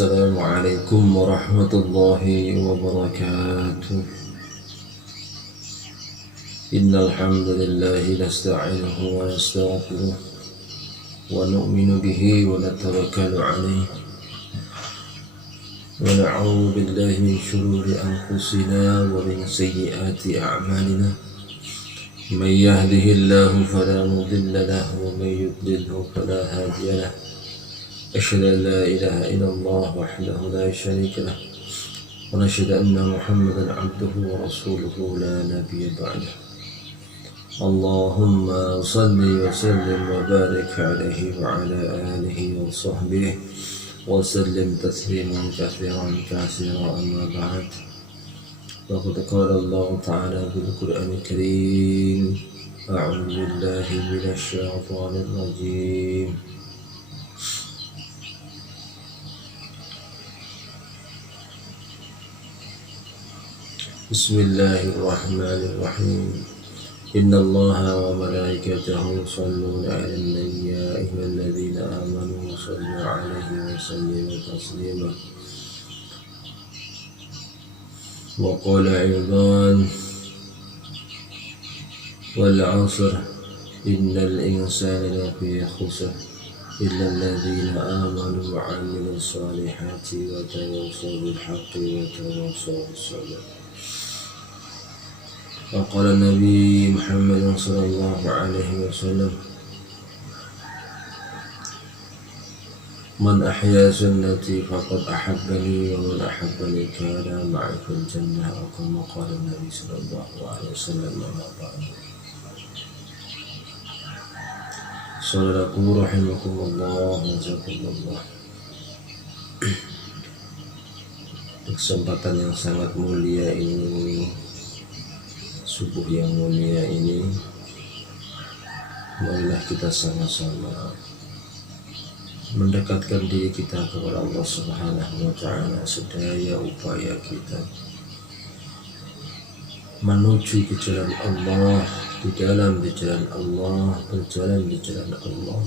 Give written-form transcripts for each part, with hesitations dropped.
السلام عليكم ورحمة الله وبركاته. إن الحمد لله نستعينه ونستغفره ونؤمن به ونتوكل عليه ونعوذ بالله من شرور أنفسنا ومن سيئات أعمالنا. من يهده الله فلا مضل له ومن يضلله فلا هادي له. أشهد أن لا إله إلا الله وحده لا شريك له ونشهد أن محمدا عبده ورسوله لا نبي بعده. اللهم صل وسلم وبارك عليه وعلى آله وصحبه وسلم تسليما كثيرا أما بعد. فقد قال الله تعالى في القرآن الكريم: أعوذ بالله من الشيطان الرجيم. بسم الله الرحمن الرحيم. إن الله وملائكته يصلون على النبي يا أيها الذين آمنوا صلوا عليه وسلموا تسليما. وقال أيضا: والعصر إن الإنسان لفي خسر إلا الذين آمنوا وعملوا الصالحات وتواصوا بالحق وتواصوا بالصبر. وقال النبي محمد صلى الله عليه وسلم: من أحيا سنتي فقد أحبني ومن أحبني كان معي في الجنة، أو كما قال النبي صلى الله عليه وسلم. أما بعد، saudaraku rahimakumullah, jazakumullah. Kesempatan yang sangat mulia ini, subuh yang mulia ini, marilah kita sama-sama mendekatkan diri kita kepada Allah Subhanahu wa Ta'ala sedaya upaya kita menuju ke jalan Allah, di dalam di jalan Allah, berjalan di jalan Allah,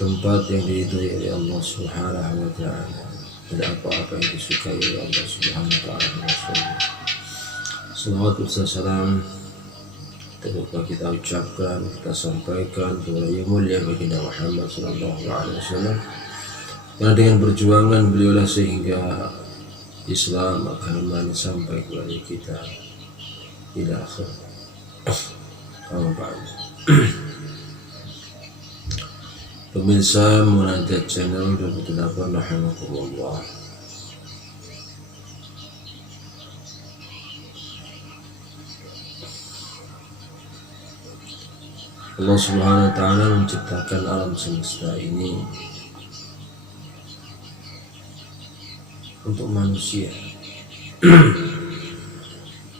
tempat yang diridhoi oleh Allah Subhanahu wa Ta'ala dan apa-apa yang disukai oleh Allah Subhanahu wa Ta'ala. Salawat bersalam terlupa kita ucapkan, kita sampaikan kepada yang mulia baginda Muhammad sallallahu alaihi wasallam, karena dengan perjuangan beliaulah sehingga Islam agama ini sampai kepada kita ila akhir. Amma ba'd. Pemirsa Munajat Channel 28 rahimakumullah. Allah Subhanahu wa Ta'ala menciptakan alam semesta ini untuk manusia.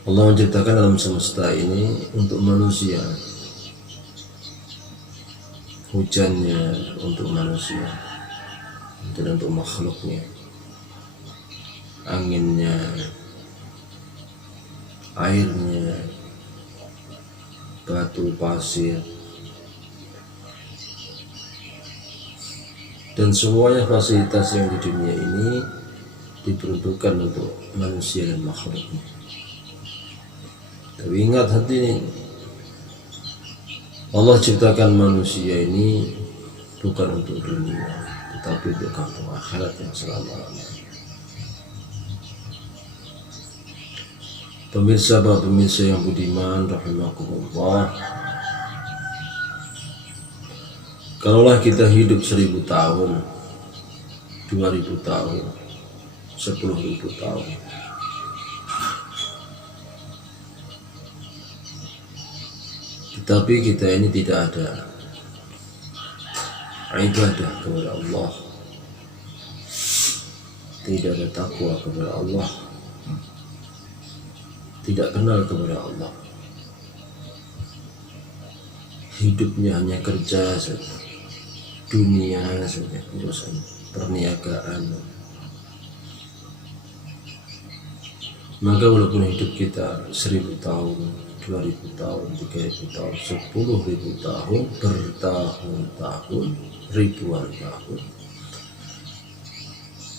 Allah menciptakan alam semesta ini untuk manusia. Hujannya untuk manusia dan untuk makhluknya, anginnya, airnya, batu, pasir, dan semuanya fasilitas yang di dunia ini diperuntukkan untuk manusia dan makhluknya. Tapi ingat hadirin, Allah ciptakan manusia ini bukan untuk dunia, tetapi untuk kampung akhirat yang selama-lamanya. Pemirsa yang budiman rahimakumullah, kalaulah kita hidup 1000 tahun, 2000 tahun, 10.000 tahun, tetapi kita ini tidak ada ibadah kepada Allah, tidak ada takwa kepada Allah, tidak kenal kepada Allah, hidupnya hanya kerja saja, dunia saja, urusan perniagaan, maka walaupun hidup kita 1000 tahun, 2000 tahun, 3000 tahun, 10.000 tahun, bertahun-tahun, ribuan tahun,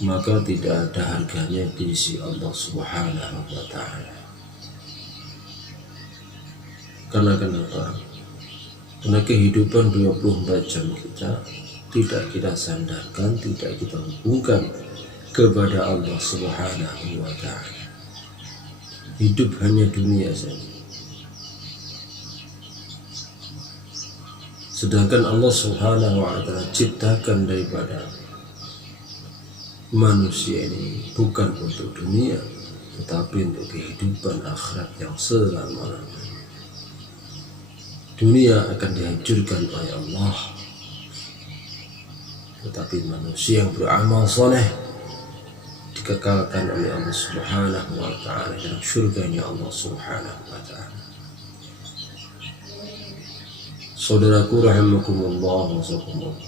maka tidak ada harganya di sisi Allah Subhanahu wa Ta'ala. Karena kenapa? Karena kehidupan 24 jam kita tidak kita sandarkan, tidak kita hubungkan kepada Allah Subhanahu wa Ta'ala. Hidup hanya dunia saja. Sedangkan Allah Subhanahu wa Ta'ala ciptakan daripada manusia ini bukan untuk dunia, tetapi untuk kehidupan akhirat yang selama-lamanya. Dunia akan dihancurkan oleh Allah, tetapi manusia yang beramal soleh dikekalkan oleh Allah Subhanahu wa Ta'ala dalam surganya Allah Subhanahu wa Ta'ala. Saudaraku rahimakumullah wa sakumullah,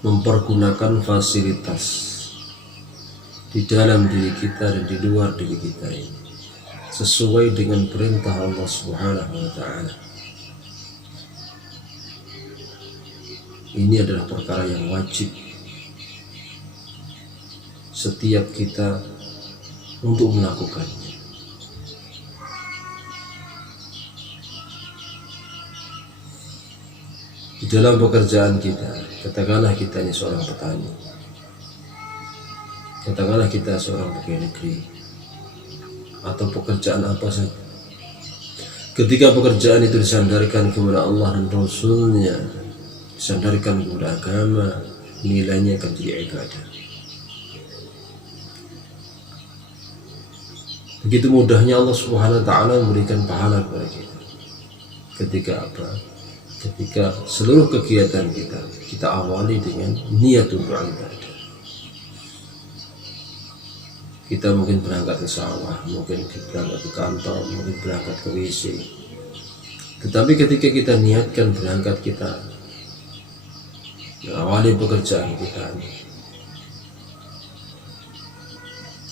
mempergunakan fasilitas di dalam diri kita dan di luar diri kita ini sesuai dengan perintah Allah Subhanahu wa Ta'ala, ini adalah perkara yang wajib setiap kita untuk melakukannya. Di dalam pekerjaan kita, katakanlah kita ini seorang petani, katakanlah kita seorang pegawai negeri, atau pekerjaan apa saja. Ketika pekerjaan itu disandarkan kepada Allah dan Rasulnya, disandarkan kepada agama, nilainya akan jadi ibadah. Begitu mudahnya Allah Subhanahu wa Ta'ala memberikan pahala kepada kita. Ketika apa? Ketika seluruh kegiatan kita awali dengan niatul ibadah. Kita mungkin berangkat ke sawah, mungkin berangkat ke kantor, mungkin berangkat ke WC. Tetapi ketika kita niatkan berangkat, kita awali pekerjaan kita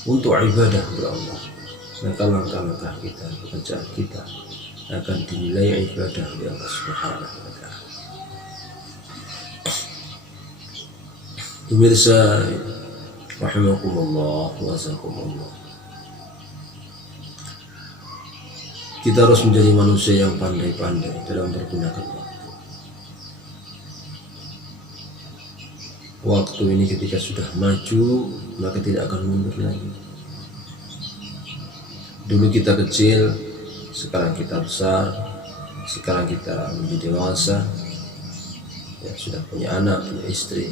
untuk ibadah kepada Allah, maka langkah-langkah kita, pekerjaan kita akan dinilai ibadah oleh Allah Subhanahu wa Ta'ala. Pemirsa rahimakumullah wa jazakumullah, kita harus menjadi manusia yang pandai-pandai dalam menggunakan waktu. Waktu ini ketika sudah maju, maka tidak akan mundur lagi. Dulu kita kecil, sekarang kita besar, sekarang kita menjadi dewasa, ya, sudah punya anak, punya istri.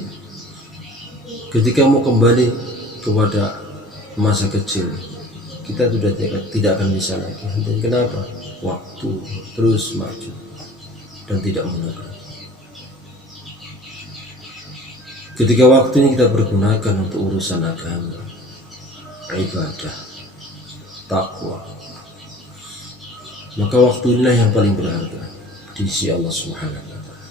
Ketika mau kembali kepada masa kecil, kita sudah tidak akan bisa lagi. Dan kenapa? Waktu terus maju dan tidak mundur. Ketika waktu ini kita pergunakan untuk urusan agama, ibadah, takwa, maka waktu inilah yang paling berharga di sisi Allah Subhanahu wa Ta'ala.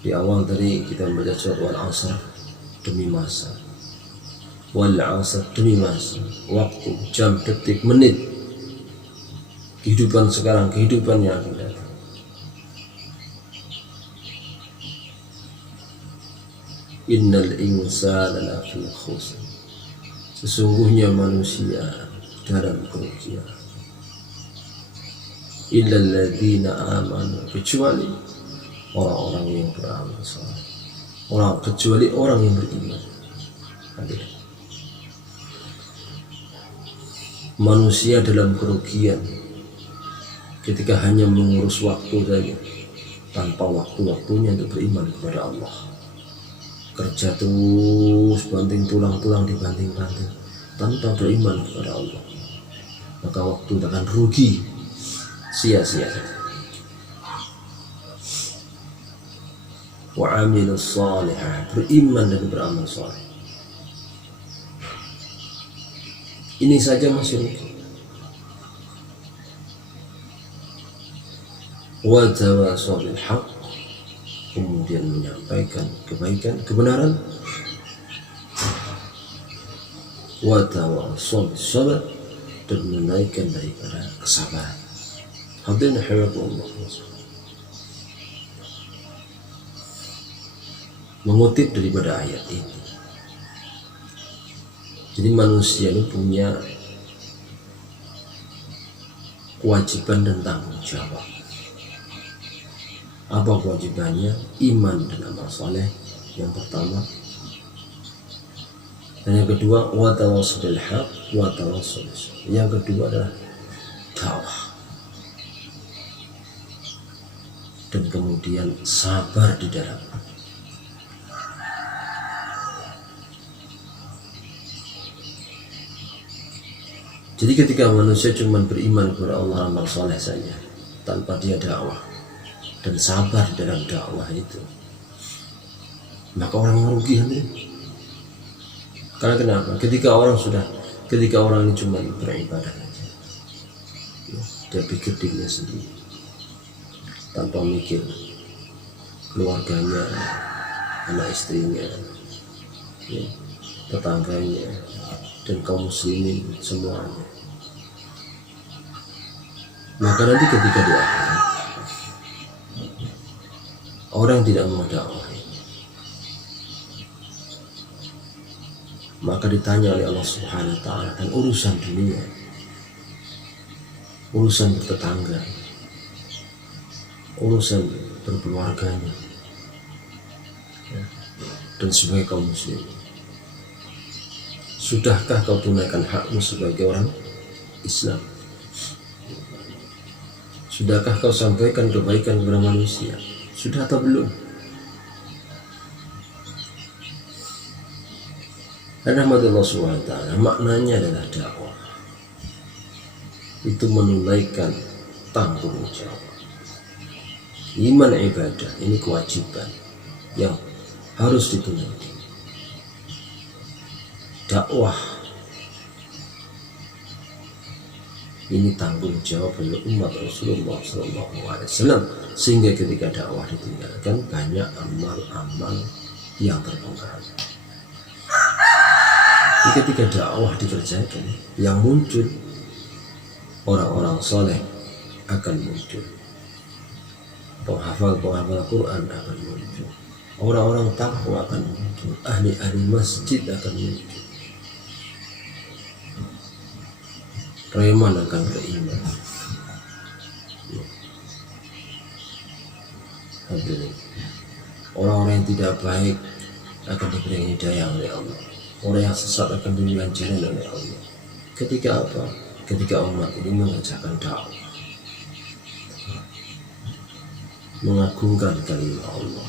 Di awal tadi kita membaca surat Wal-Asr, demi masa, Wal-Asr demi masa, waktu, jam, detik, menit, kehidupan sekarang, kehidupan yang akan datang. Innal insana lafi khusr, sesungguhnya manusia dalam kerugian. Illal ladzina amanu, kecuali orang-orang yang beramal saleh, kecuali orang yang beriman. Manusia dalam kerugian ketika hanya mengurus waktu saja, tanpa waktu-waktunya untuk beriman kepada Allah. Kerja terus banting tulang-tulang dibanting-banting tanpa beriman kepada Allah, maka waktu akan rugi, sia-sia saja. Wa amilus salihah, beriman dan beramal saleh, ini saja masih rugi. Wa tawasaw bil haqq, kemudian menyampaikan kebaikan, kebenaran, wa tawassaw bis sabr, dan menunaikan daripada kesabaran. Hadirin rahimakumullah. Mengutip daripada ayat ini, jadi manusia ini punya kewajiban dan tanggung jawab. Apa kewajibannya? Iman dan amal soleh yang pertama, dan yang kedua wa tawassaw bil haq wa tawassaw bis sabr. Yang kedua adalah dakwah, dan kemudian sabar di dalam. Jadi ketika manusia cuma beriman kepada Allah, amal soleh saja, tanpa dia dakwah dan sabar dalam dakwah itu, maka orang merugi nanti. Karena kenapa? Ketika orang ini cuma beribadah saja, dia pikir dirinya sendiri, tanpa mikir keluarganya, anak istrinya, tetangganya, dan kaum muslimin semuanya, maka nanti ketika di akhirat orang yang tidak mau dakwah, maka ditanya oleh Allah Subhanahu wa ta'ala dan urusan dunia, urusan bertetangga, urusan berkeluarganya, dan sebagai kaum muslimin, sudahkah kau tunaikan hakmu sebagai orang Islam? Sudahkah kau sampaikan kebaikan kepada manusia? Sudah atau belum? Rahmatullah SWT, maknanya adalah dakwah itu menunaikan tanggung jawab. Iman ibadah ini kewajiban yang harus ditunaikan. Dakwah ini tanggung jawab oleh umat Rasulullah SAW, sehingga ketika dakwah ditinggalkan banyak amal-amal yang terbongkar. Ketika dakwah dikerjakan, yang muncul orang-orang soleh akan muncul, penghafal Quran akan muncul, orang-orang takwa akan muncul, ahli-ahli masjid akan muncul, preman akan beriman. Orang-orang yang tidak baik akan diberi hidayah oleh Allah, orang yang sesat akan diberikan jalan oleh Allah. Ketika apa? Ketika umat ini mengerjakan dakwah, mengagungkan kalimat Allah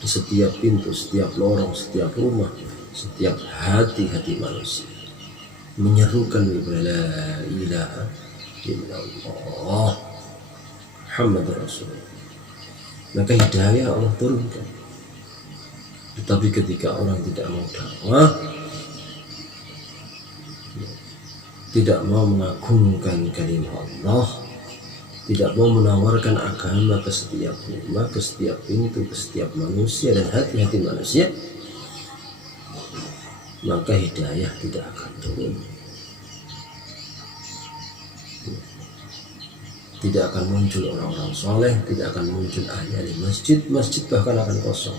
di setiap pintu, setiap lorong, setiap rumah, setiap hati-hati manusia, menyerukan la ilaha illallah Muhammadur Rasulullah, maka hidayah Allah turunkan. Tetapi ketika orang tidak mau dakwah, tidak mau mengagungkan kalimat Allah, tidak mau menawarkan agama ke setiap rumah, ke setiap pintu, ke setiap manusia dan hati-hati manusia, maka hidayah tidak akan turun. Tidak akan muncul orang-orang soleh, tidak akan muncul ahli masjid, masjid bahkan akan kosong.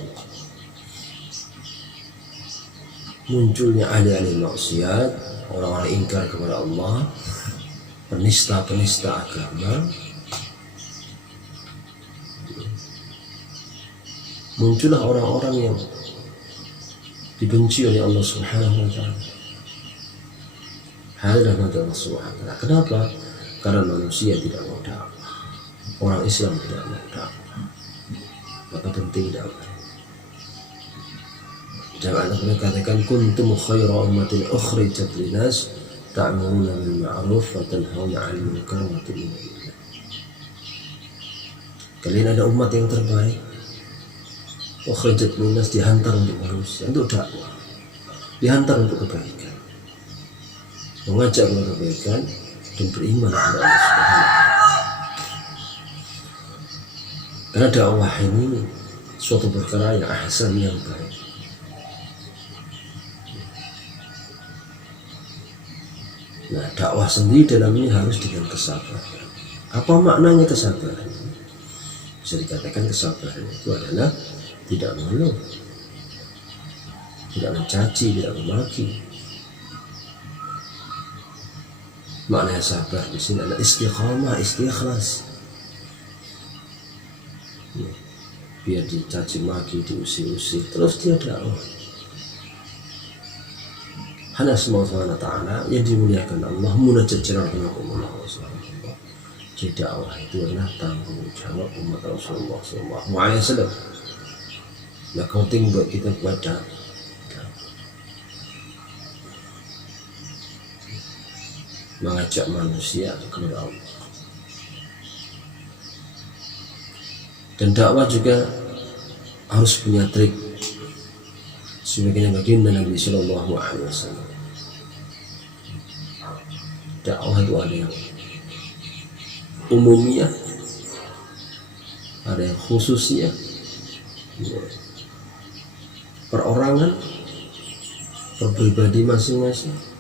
Munculnya ahli-ahli maksiat, orang-orang ingkar kepada Allah, penista-penista agama. Muncullah orang-orang yang dibenci oleh Allah Subhanahu wa ta'ala. Hal Allah Subhanahu wa ta'ala. Kenapa? Karena manusia tidak mau dakwah, orang Islam tidak mau dakwah. Maka penting dakwah. Jangan Allah katakan kuntum khayra ummatin ukhrijat linnas ta'muruna bil ma'ruf wa tanhauna 'anil munkar wa tu'minuna billah. Kalian ada umat yang terbaik, ukhrijat linnas, dihantar untuk manusia, untuk dakwah, dihantar untuk kebaikan, mengajak kepada kebaikan dan beriman kepada Allah Subhanahu wa ta'ala. Karena dakwah ini suatu perkara yang ahsan, yang baik. Nah, dakwah sendiri dalamnya harus dengan kesabaran. Apa maknanya kesabaran? Bisa dikatakan kesabaran itu adalah tidak mengeluh, tidak mencaci, tidak memaki. Maknanya sabar di sini adalah istiqamah, istikhlas. Biar dicaci maki, diusir-usir, terus dia dakwah. Hanya semua ta'ala yang dimuliakan Allah, munajat jalalakumullah. Jadi dakwah itu adalah tanggung jawab umat Rasulullah SAW. Nah, penting buat kita baca mengajak manusia kepada Allah. Dan dakwah juga harus punya trik, sebagaimana baginda Nabi Sallallahu Alaihi Wasallam. Dakwah itu ada yang umumnya, ada yang khususnya, perorangan, per pribadi masing-masing.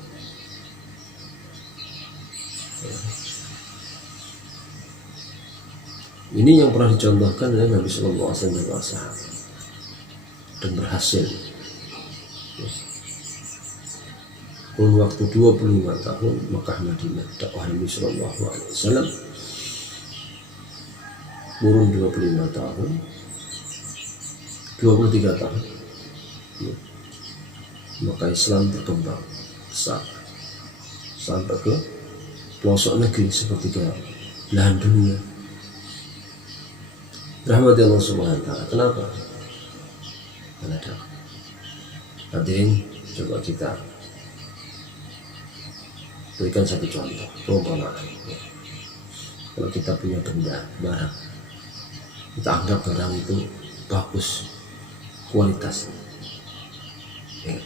Ini yang pernah dicontohkan oleh Nabi Sallallahu Alaihi Wasallam dan para sahabat, dan berhasil. Kurun waktu 25 tahun Makkah Madinah dakwah Nabi Sallallahu Alaihi Wasallam, kurun 25 tahun, 23 tahun, maka Islam berkembang besar sampai ke pelosok negeri seperti ke belahan dunia. Rahmati Allah Subhanahu wa ta'ala. Kenapa? Karena dakwah. Hadirin, coba kita berikan satu contoh perumpamaan. Kalau kita punya benda, barang, kita anggap barang itu bagus kualitasnya, ya.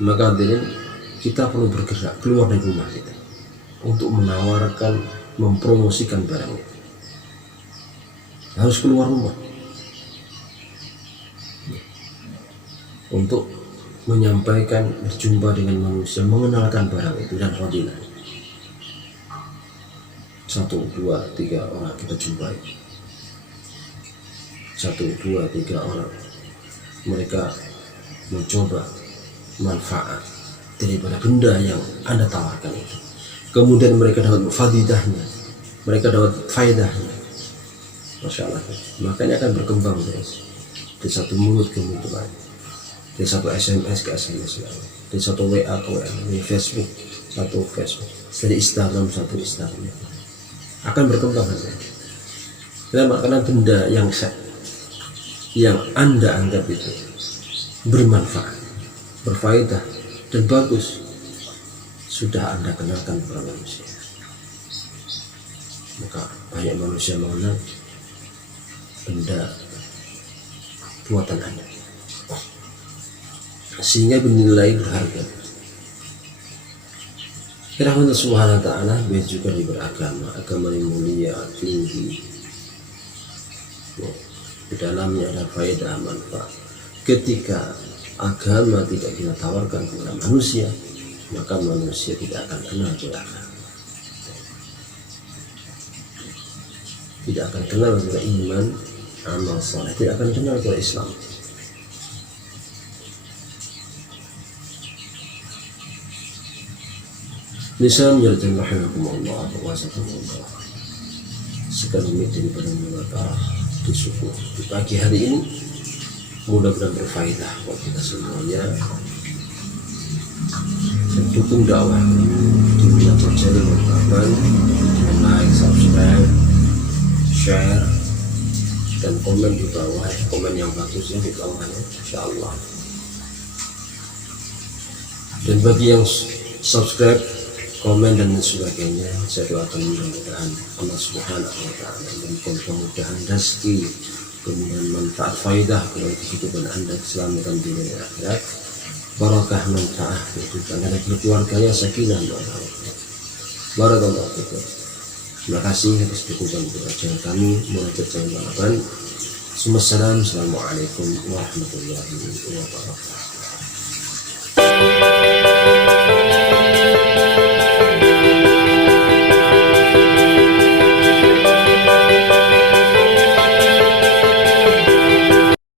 Maka hadirin, kita perlu bergerak keluar dari rumah kita untuk menawarkan, mempromosikan barang itu. Harus keluar rumah untuk menyampaikan, berjumpa dengan manusia, mengenalkan barang itu dan fadilah. 1, 2, 3 orang kita jumpai. 1, 2, 3 orang mereka mencoba manfaat daripada benda yang Anda tawarkan itu. Kemudian mereka dapat fadilahnya, mereka dapat faedahnya. Masya Allah. Makanya akan berkembang terus. Dari satu mulut ke mulut lain, dari satu SMS ke SMS lain, dari satu WA ke WA, dari Facebook satu Facebook, dari Instagram satu Instagram, akan berkembang saja. Karena benda yang Anda anggap itu bermanfaat, berfaedah dan bagus, sudah Anda kenalkan kepada manusia, maka banyak manusia mengenal benda buatan Anda, sehingga bernilai berharga. Rahmat Subhanahu wa ta'ala juga beragama, agama yang mulia, tinggi. Di dalamnya ada faedah, manfaat. Ketika agama tidak kita tawarkan kepada manusia, maka manusia tidak akan kenal agama, tidak akan kenal kepada iman, amal saleh, tidak akan kenal kepada Islam. Nisam yaljan rahimakumullah wa wasakumullah. Sekalumit daripada mengapa bersyukur di pagi hari ini, mudah-mudahan berfaedah buat kita semuanya. Dan dukung dakwah di media channel Mengkapan dengan like, subscribe, share, dan komen di bawah, komen yang bagus ya di bawahnya, insyaallah. Dan bagi yang subscribe, komen dan sebagainya, saya doakan mudah-mudahan Allah Subhanahu wa ta'ala memberikan kemudahan rezeki, kemudian manfaat faidah kepada kehidupan Anda, keselamatan dunia dan akhirat, barakah manfaat kehidupan Anda dan keluarganya, sakinah warahmatullahi. Barakallahu fikum. Terima kasih atas dukungan belajar kami, munajat jam 8. Assalamualaikum warahmatullahi wabarakatuh.